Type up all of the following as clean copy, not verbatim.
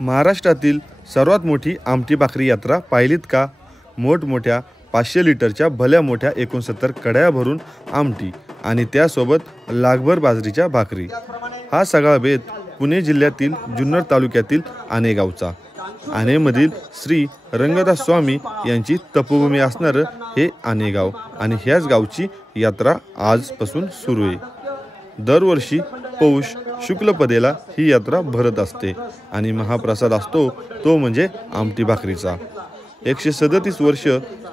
महाराष्ट्रातील सर्वात मोठी आमटी भाकरी यात्रा पाहिलीत का? मोठमोठ्या 500 लिटरच्या भल्या मोठ्या 69 कड्या भरून आमटी आणि त्यासोबत लागभर बाजरीच्या भाकरी। हा सगळा बेत पुणे जिल्ह्यातील जुन्नर तालुक्यातील आणे गावचा। आणेमधील श्री रंगदास स्वामी यांची तपोभूमी असणारं हे आणे गाव आणि ह्याच गावची यात्रा आजपासून सुरू आहे। दरवर्षी पौष शुक्लपदेला ही यात्रा भरत असते आणि महाप्रसाद असतो तो म्हणजे आमटी भाकरीचा। 137 वर्ष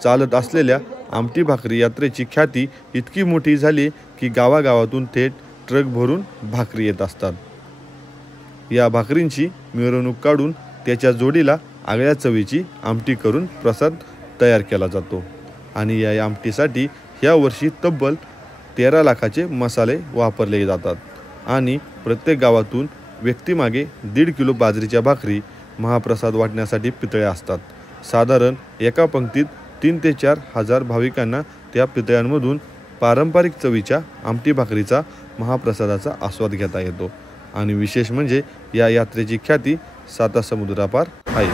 चालत असलेल्या आमटी भाकरी यात्रेची ख्याती इतकी मोठी झाली की गावागावातून थेट ट्रक भरून भाकरी येत असतात। या भाकरींची मिरवणूक काढून त्याच्या जोडीला आगळ्या चवीची आमटी करून प्रसाद तयार केला जातो आणि या आमटीसाठी ह्या वर्षी तब्बल 13 लाखाचे मसाले वापरले जातात आणि प्रत्येक गावातून व्यक्तीमागे 1.5 किलो बाजरीच्या भाकरी महाप्रसाद वाटण्यासाठी पितळ्या असतात। साधारण एका पंक्तीत 3 ते 4 हजार भाविकांना त्या पितळ्यांमधून पारंपरिक चवीच्या आमटी भाकरीचा महाप्रसादाचा आस्वाद घेता येतो आणि विशेष म्हणजे या यात्रेची ख्याती 7 समुद्रापार आहे।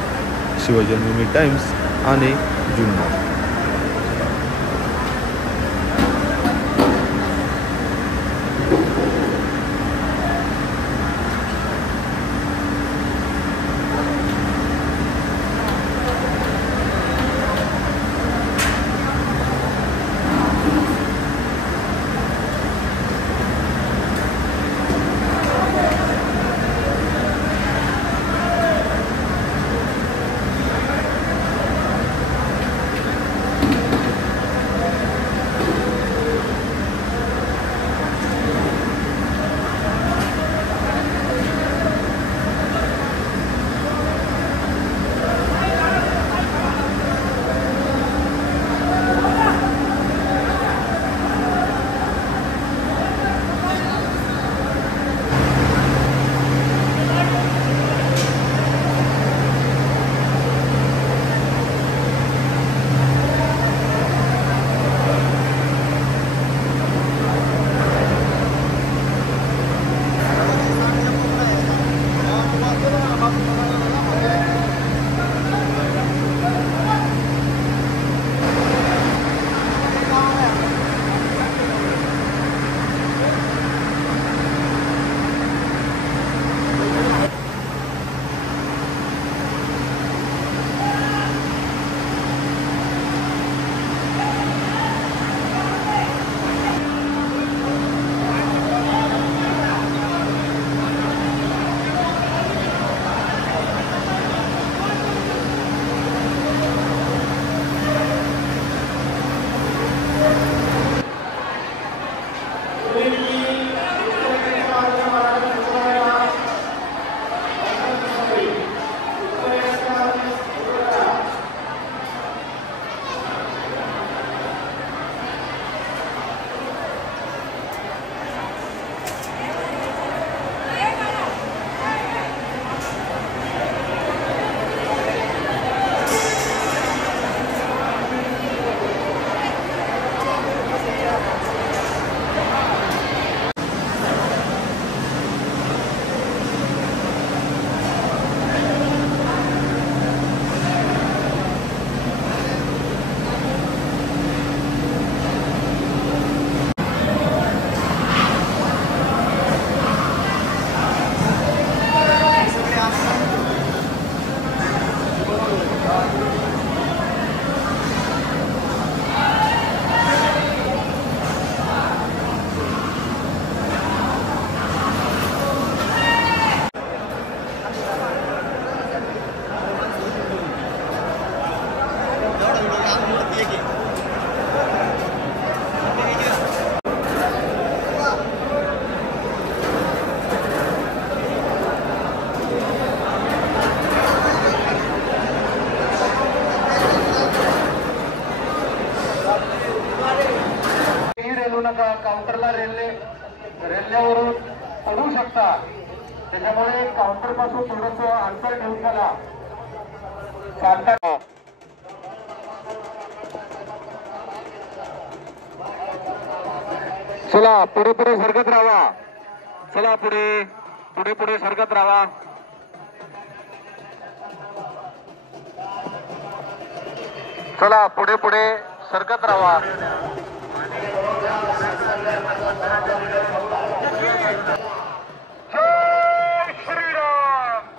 शिवजन्मभूमी टाइम्स आणि जुन्नर। काउंटरला रेल्वेवरून पडू शकता, त्याच्यामुळे काउंटर पासून थोडंसं अंतर ठेवून मला चालता। चला पुढे पुढे सरकत राहा, चला पुढे पुढे पुढे सरकत राहा। चला पुढे पुढे सरकत राहा. जय श्रीराम.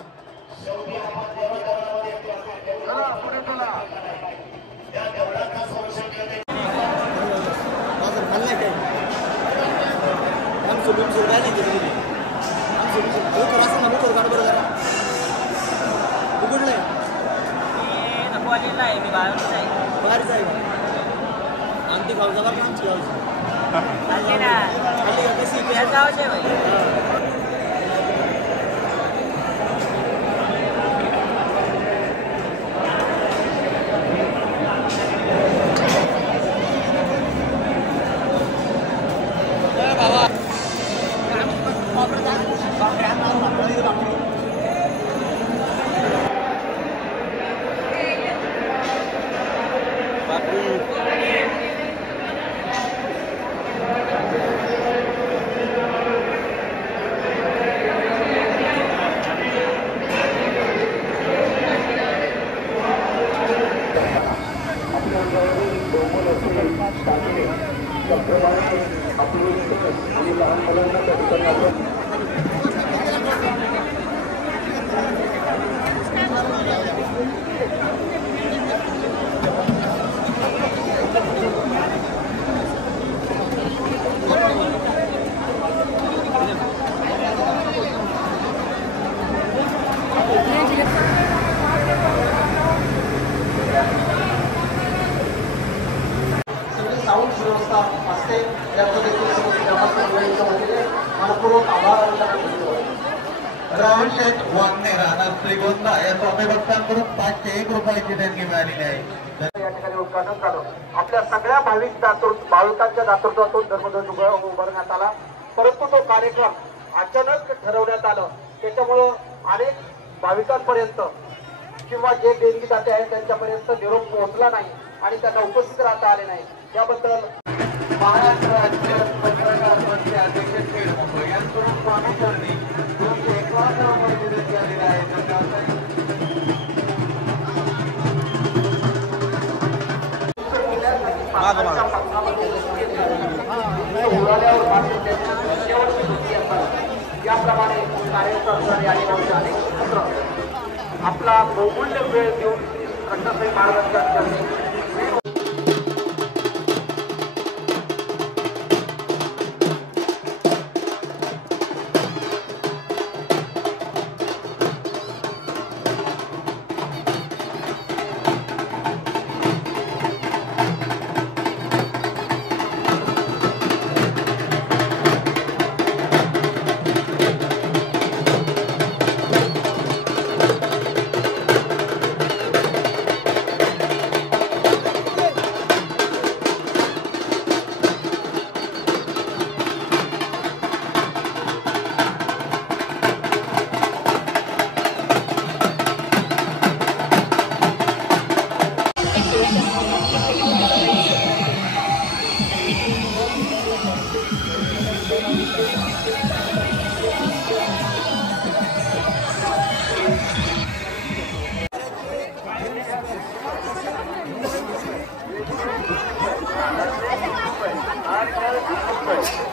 चला पुढे चला. राहुल शेठ वागणे राहणार श्रीगोंदा या स्वामी भक्तांकडून 501 रुपयाची देणगी मिळालेली आहे. या ठिकाणी उद्घाटन झालं. आपल्या सगळ्या भाविकांच्या दातृत्वातून धर्मध्वज उभारण्यात आला. परंतु तो कार्यक्रम अचानक ठरवण्यात आलं. त्याच्यामुळं अनेक भाविकांपर्यंत किंवा जे देणगीदाते आहेत त्यांच्यापर्यंत निरोप पोहोचला नाही आणि त्यांना उपस्थित राहता आले नाही. याबद्दल महाराष्ट्र राज्य पत्रकार संघाचे अध्यक्ष खेड मुंबई यांकडून स्वामी चरणी 251 रुपयाची देणगी आलेली आहे. याप्रमाणे कार्यकर्ते आणि आपला बहुमूल्य वेळ देऊन कंठस्थ मार्गदर्शन करणे.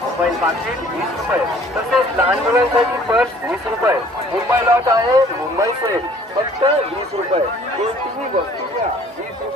मोबाईल पाकिट 20 रुपये तसेच लहान मुलांसाठी पर्स 20 रुपये. मुंबई लॉट आहे मुंबई सेल फक्त 20 रुपये. कोणतीही वस्तू घ्या 20 रुपये.